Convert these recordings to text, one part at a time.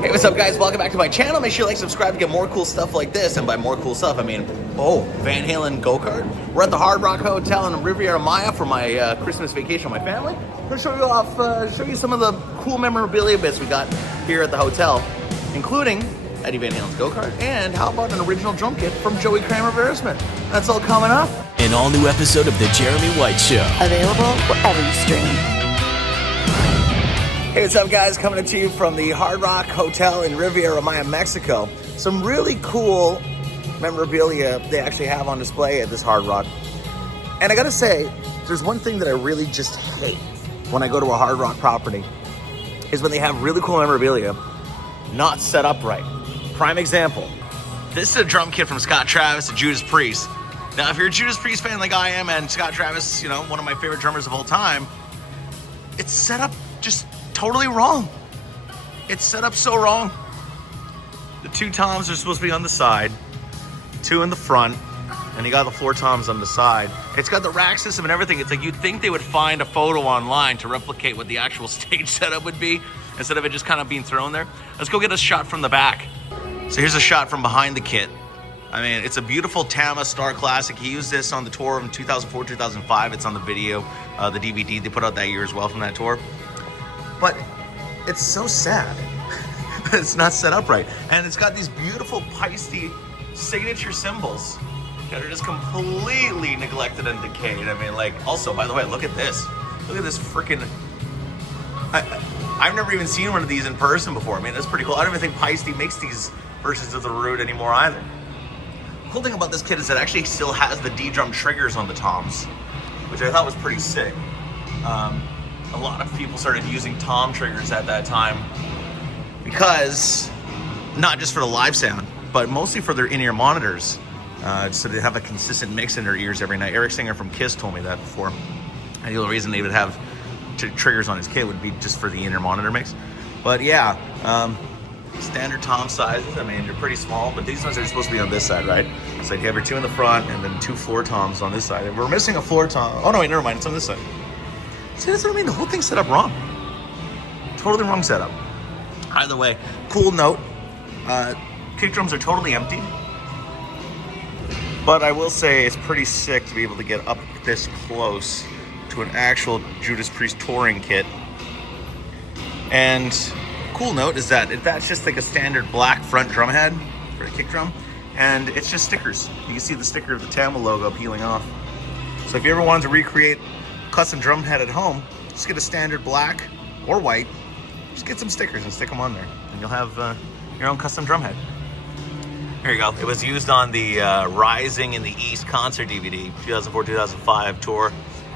Hey, what's up guys? Welcome back to my channel. Make sure you like, subscribe to get more cool stuff like this. And by more cool stuff, I mean, Van Halen Go-Kart. We're at the Hard Rock Hotel in Riviera Maya for my Christmas vacation with my family. I'm gonna show you some of the cool memorabilia bits we got here at the hotel, including Eddie Van Halen's Go-Kart, and how about an original drum kit from Joey Kramer of Aerosmith. That's all coming up. An all-new episode of The Jeremy White Show. Available wherever you stream. Hey, what's up guys? Coming to you from the Hard Rock Hotel in Riviera Maya, Mexico. Some really cool memorabilia they actually have on display at this Hard Rock. And I gotta say, there's one thing that I really just hate when I go to a Hard Rock property, is when they have really cool memorabilia not set up right. Prime example, this is a drum kit from Scott Travis at Judas Priest. Now, if you're a Judas Priest fan like I am, and Scott Travis, you know, one of my favorite drummers of all time, it's set up just totally wrong. It's set up so wrong. The two toms are supposed to be on the side, two in the front, and you got the floor toms on the side. It's got the rack system and everything. It's like you'd think they would find a photo online to replicate what the actual stage setup would be, instead of it just kind of being thrown there. Let's go get a shot from the back. So here's a shot from behind the kit. I mean, it's a beautiful Tama Star Classic. He used this on the tour in 2004, 2005. It's on the video, the DVD they put out that year as well from that tour. But it's so sad that it's not set up right. And it's got these beautiful Peisty signature cymbals that are just completely neglected and decayed. I mean, like, also, by the way, look at this. Look at this freaking... I've never even seen one of these in person before. I mean, that's pretty cool. I don't even think Peisty makes these versions of the Root anymore either. The cool thing about this kit is it actually still has the D-drum triggers on the toms, which I thought was pretty sick. A lot of people started using tom triggers at that time because, not just for the live sound, but mostly for their in-ear monitors, so they have a consistent mix in their ears every night. Eric Singer from Kiss told me that before. And the only reason they would have triggers on his kit would be just for the in-ear monitor mix. But yeah, standard tom sizes, I mean, they're pretty small, but these ones are supposed to be on this side, right? So you have your two in the front and then two floor toms on this side. And we're missing a floor tom. Oh no, wait, never mind, it's on this side. See, that's what I mean, the whole thing's set up wrong. Totally wrong setup. Either way, cool note, kick drums are totally empty. But I will say it's pretty sick to be able to get up this close to an actual Judas Priest touring kit. And cool note is that that's just like a standard black front drum head for a kick drum, and it's just stickers. You can see the sticker of the Tama logo peeling off. So if you ever wanted to recreate custom drum head at home, just get a standard black or white, just get some stickers and stick them on there, and you'll have your own custom drum head. There you go. It was used on the Rising in the East concert DVD, 2004-2005 tour,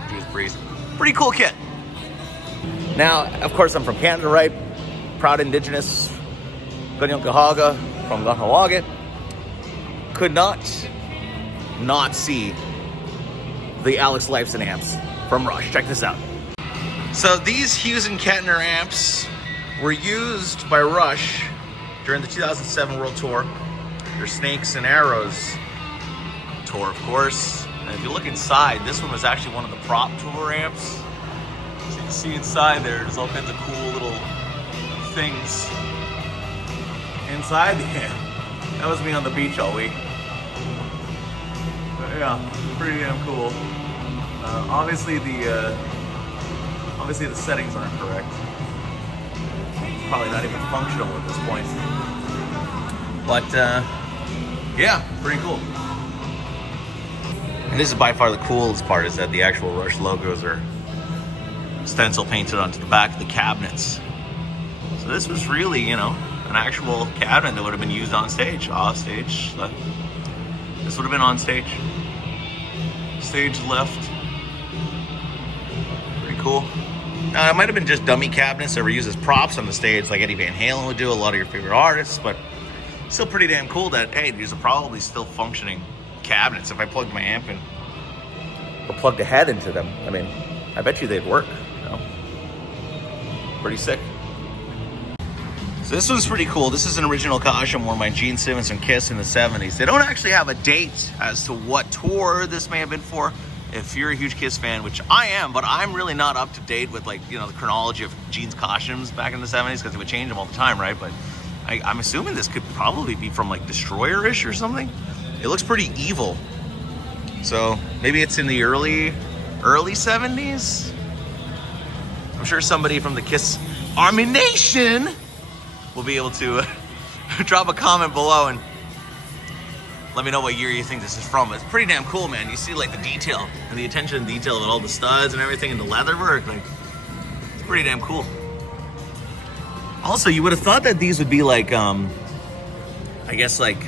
Judas Priest. Pretty cool kit. Now, of course, I'm from Canada, right? Proud Indigenous, Ganyonkahaga from Ganhawaget. Could not see the Alex Lifeson amps from Rush. Check this out. So these Hughes and Kettner amps were used by Rush during the 2007 World Tour, their Snakes and Arrows tour, of course. And if you look inside, this one was actually one of the prop tour amps. So you can see inside there's all kinds of cool little things inside the amp. That was me on the beach all week. But yeah, pretty damn cool. Obviously the settings aren't correct. It's probably not even functional at this point. But yeah, pretty cool. And this is by far the coolest part, is that the actual Rush logos are stencil painted onto the back of the cabinets. So this was really, you know, an actual cabinet that would have been used on stage, off stage. This would have been on stage. Stage left. Pretty cool. Now, it might have been just dummy cabinets that were used as props on the stage, like Eddie Van Halen would do, a lot of your favorite artists, but still pretty damn cool that, hey, these are probably still functioning cabinets. If I plugged my amp in or plugged a head into them, I mean, I bet you they'd work, you know? Pretty sick. So this one's pretty cool. This is an original costume worn by Gene Simmons from Kiss in the 70s. They don't actually have a date as to what tour this may have been for. If you're a huge Kiss fan, which I am, but I'm really not up to date with, like, you know, the chronology of Gene's costumes back in the 70s, because they would change them all the time, right? But I'm assuming this could probably be from like Destroyer-ish or something. It looks pretty evil. So maybe it's in the early 70s. I'm sure somebody from the Kiss Army Nation will be able to drop a comment below and let me know what year you think this is from. It's pretty damn cool, man. You see like the detail and the attention to detail of all the studs and everything and the leather work. Like, it's pretty damn cool. Also, you would have thought that these would be like, I guess like,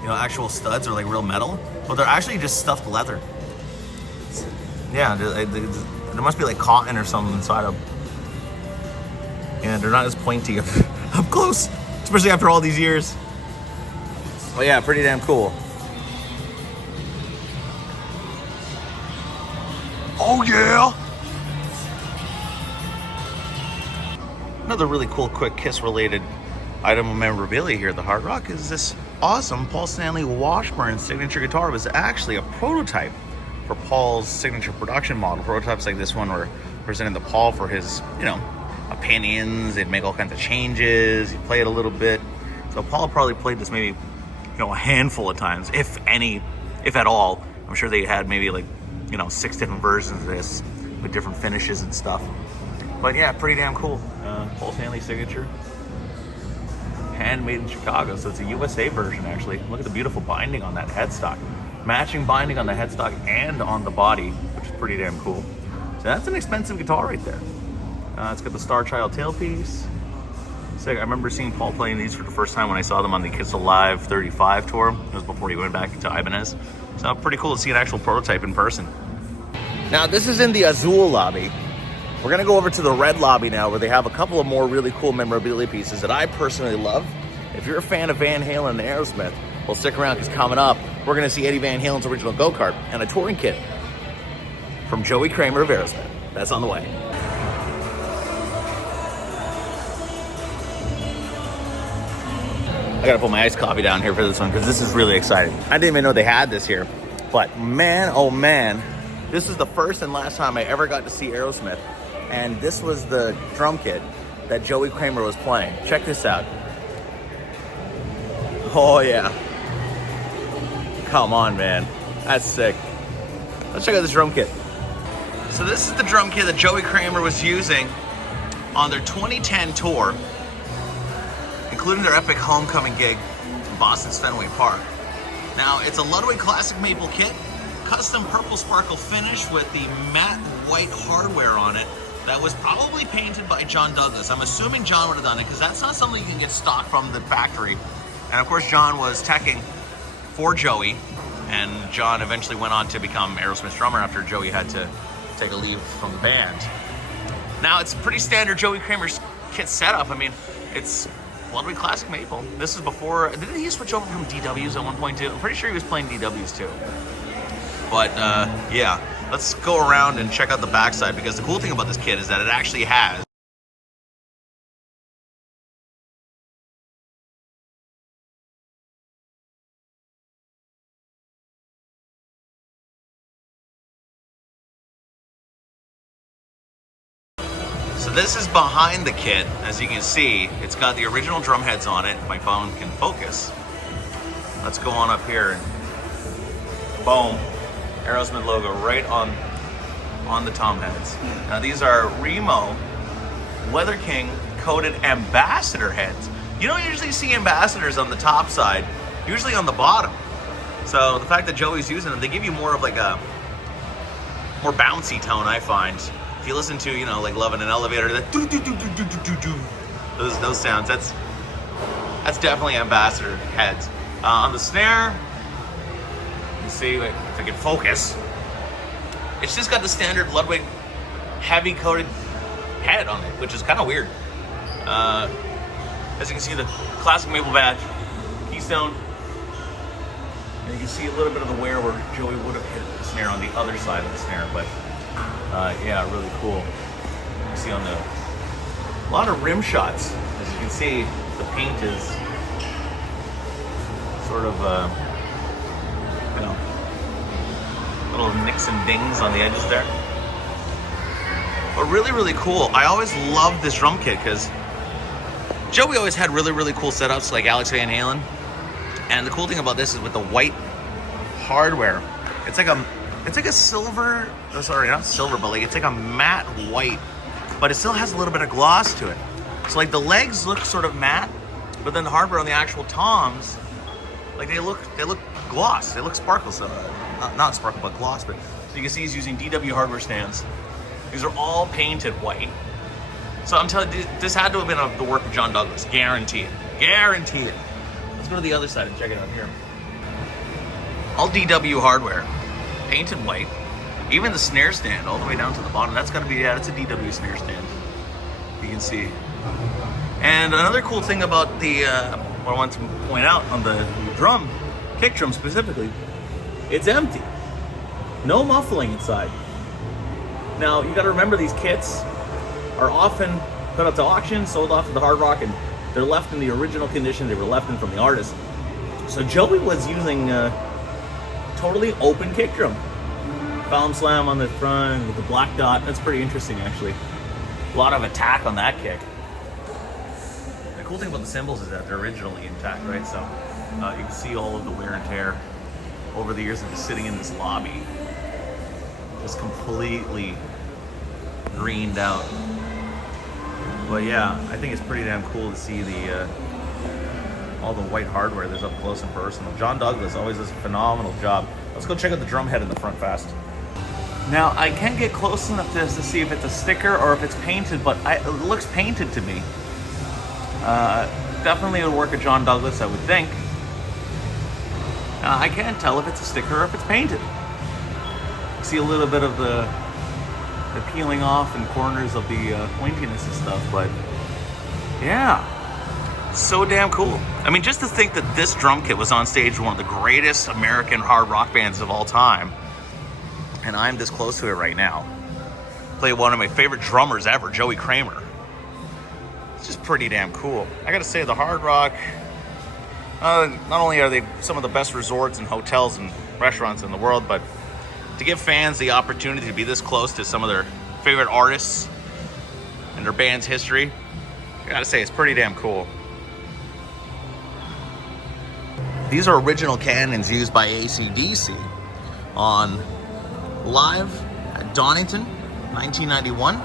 you know, actual studs or like real metal, but they're actually just stuffed leather. Yeah, there must be like cotton or something inside them. Yeah, they're not as pointy up close, especially after all these years. Well, yeah, pretty damn cool. Oh yeah! Another really cool, quick Kiss-related item of memorabilia here at the Hard Rock is this awesome Paul Stanley Washburn signature guitar. It was actually a prototype for Paul's signature production model. Prototypes like this one were presented to Paul for his, you know, opinions. They'd make all kinds of changes. He'd play it a little bit. So Paul probably played this maybe, you know, a handful of times, if any, if at all. I'm sure they had maybe like, you know, 6 different versions of this with different finishes and stuff. But yeah, pretty damn cool. Paul Stanley signature. Handmade in Chicago, so it's a USA version actually. Look at the beautiful binding on that headstock. Matching binding on the headstock and on the body, which is pretty damn cool. So that's an expensive guitar right there. It's got the Star Child tailpiece. So I remember seeing Paul playing these for the first time when I saw them on the Kiss Alive 35 tour. It was before he went back to Ibanez. So pretty cool to see an actual prototype in person. Now this is in the Azul lobby. We're gonna go over to the red lobby now, where they have a couple of more really cool memorabilia pieces that I personally love. If you're a fan of Van Halen and Aerosmith, well, stick around, because coming up, we're gonna see Eddie Van Halen's original Go-Kart and a touring kit from Joey Kramer of Aerosmith. That's on the way. I gotta put my iced coffee down here for this one, because this is really exciting. I didn't even know they had this here, but man, oh man, this is the first and last time I ever got to see Aerosmith. And this was the drum kit that Joey Kramer was playing. Check this out. Oh yeah. Come on, man. That's sick. Let's check out this drum kit. So this is the drum kit that Joey Kramer was using on their 2010 tour, including their epic homecoming gig in Boston's Fenway Park. Now, it's a Ludwig Classic Maple kit, custom purple sparkle finish with the matte white hardware on it. That was probably painted by John Douglas. I'm assuming John would have done it, because that's not something you can get stock from the factory. And of course, John was teching for Joey, and John eventually went on to become Aerosmith's drummer after Joey had to take a leave from the band. Now, it's pretty standard Joey Kramer's kit setup. I mean, it's Ludwig Classic Maple. This is before, didn't he switch over from DWs at one point too? I'm pretty sure he was playing DWs too. But yeah. Let's go around and check out the backside, because the cool thing about this kit is that it actually has So this is behind the kit. As you can see, it's got the original drum heads on it. My phone can focus. Let's go on up here and boom. Aerosmith logo right on the tom heads. Now these are Remo Weather King coated ambassador heads. You don't usually see ambassadors on the top side, usually on the bottom. So the fact that Joey's using them, they give you more of like a more bouncy tone, I find. If you listen to, you know, like Love in an Elevator, that do do do do do do do do, those sounds, that's definitely ambassador heads. On the snare, you see, like, if I can focus, it's just got the standard Ludwig heavy coated head on it, which is kind of weird. As you can see, the classic maple badge, keystone, and you can see a little bit of the wear where Joey would have hit the snare on the other side of the snare, but yeah, really cool. You see on a lot of rim shots. As you can see, the paint is sort of you know, little nicks and dings on the edges there. But really, really cool. I always loved this drum kit because Joey always had really, really cool setups like Alex Van Halen. And the cool thing about this is with the white hardware, it's like a silver, sorry, not silver, but like it's like a matte white, but it still has a little bit of gloss to it. So like the legs look sort of matte, but then the hardware on the actual toms, like they look gloss, they look sparkle, so not sparkle, but gloss. But so you can see he's using DW hardware stands. These are all painted white. So I'm telling you, this had to have been the work of John Douglas, guaranteed, guaranteed. Let's go to the other side and check it out here. All DW hardware, painted white. Even the snare stand all the way down to the bottom. That's gonna be, yeah, that's a DW snare stand. You can see. And another cool thing about the, what I want to point out on the drum, kick drum specifically, it's empty. No muffling inside. Now, you gotta remember these kits are often put up to auction, sold off to the Hard Rock, and they're left in the original condition they were left in from the artist. So Joey was using totally open kick drum. Palm slam on the front with the black dot. That's pretty interesting, actually. A lot of attack on that kick. The cool thing about the cymbals is that they're originally intact, right? So you can see all of the wear and tear over the years of just sitting in this lobby. Just completely greened out. But yeah, I think it's pretty damn cool to see the all the white hardware that's up close and personal. John Douglas always does a phenomenal job. Let's go check out the drum head in the front fast. Now, I can't get close enough to this to see if it's a sticker or if it's painted, but it looks painted to me. Definitely the work of John Douglas, I would think. I can't tell if it's a sticker or if it's painted. See a little bit of the peeling off and corners of the pointiness and stuff, but yeah, so damn cool. I mean, just to think that this drum kit was on stage with one of the greatest American hard rock bands of all time, and I'm this close to it right now. Play one of my favorite drummers ever, Joey Kramer. It's just pretty damn cool. I gotta say, the Hard Rock, not only are they some of the best resorts and hotels and restaurants in the world, but to give fans the opportunity to be this close to some of their favorite artists and their band's history, I gotta say, it's pretty damn cool. These are original cannons used by AC/DC on Live at Donington, 1991.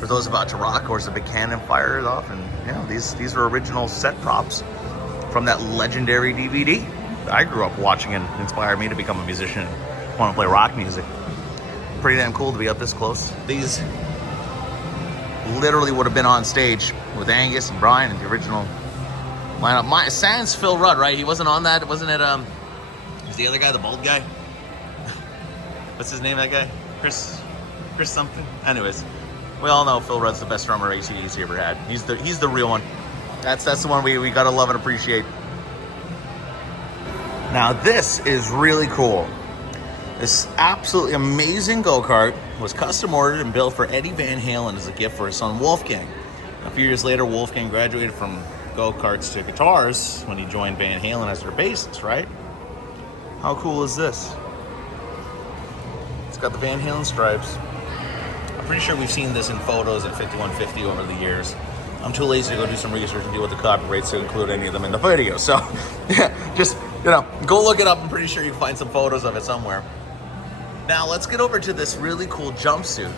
For those about to rock, of course, the big cannon fired off, and yeah, these are original set props from that legendary DVD that I grew up watching and inspired me to become a musician. Want to play rock music. Pretty damn cool to be up this close. These literally would have been on stage with Angus and Brian in the original lineup. Sans Phil Rudd, right? He wasn't on that, wasn't it? Who's the other guy, the bald guy? What's his name, that guy? Chris something? Anyways, we all know Phil Rudd's the best drummer AC/DC ever had. He's the real one. That's the one we gotta love and appreciate. Now this is really cool. This absolutely amazing go-kart was custom ordered and built for Eddie Van Halen as a gift for his son Wolfgang. A few years later, Wolfgang graduated from go-karts to guitars when he joined Van Halen as their bassist, right? How cool is this? It's got the Van Halen stripes. I'm pretty sure we've seen this in photos at 5150 over the years. I'm too lazy to go do some research and deal with the copyrights to include any of them in the video. So, yeah, just, go look it up. I'm pretty sure you can find some photos of it somewhere. Now, let's get over to this really cool jumpsuit.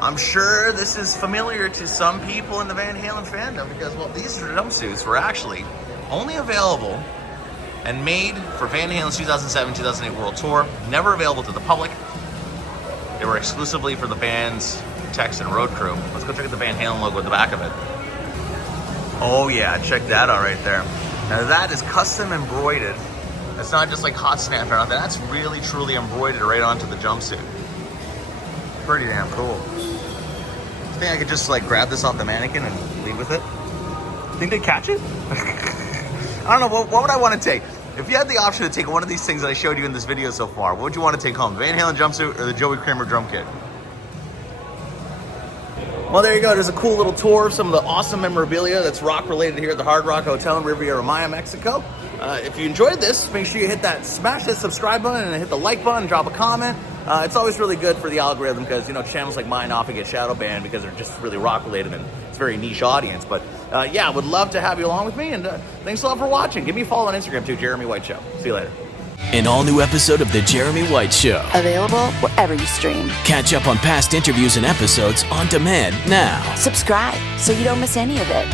I'm sure this is familiar to some people in the Van Halen fandom because, well, these jumpsuits were actually only available and made for Van Halen's 2007-2008 World Tour, never available to the public. They were exclusively for the band's techs and road crew. Let's go check out the Van Halen logo at the back of it. Oh yeah, check that out right there. Now that is custom embroidered. It's not just like hot stamped or nothing. That's really truly embroidered right onto the jumpsuit. Pretty damn cool. I think I could just like grab this off the mannequin and leave with it. Think they'd catch it? I don't know, what would I want to take? If you had the option to take one of these things that I showed you in this video so far, what would you want to take home? The Van Halen jumpsuit or the Joey Kramer drum kit? Well, there you go. There's a cool little tour of some of the awesome memorabilia that's rock related here at the Hard Rock Hotel in Riviera Maya, Mexico. If you enjoyed this, make sure you smash that subscribe button and hit the like button, drop a comment. It's always really good for the algorithm because, you know, channels like mine often get shadow banned because they're just really rock related and it's a very niche audience. But yeah, I would love to have you along with me, and thanks a lot for watching. Give me a follow on Instagram too, Jeremy White Show. See you later. An all-new episode of The Jeremy White Show. Available wherever you stream. Catch up on past interviews and episodes on demand now. Subscribe so you don't miss any of it.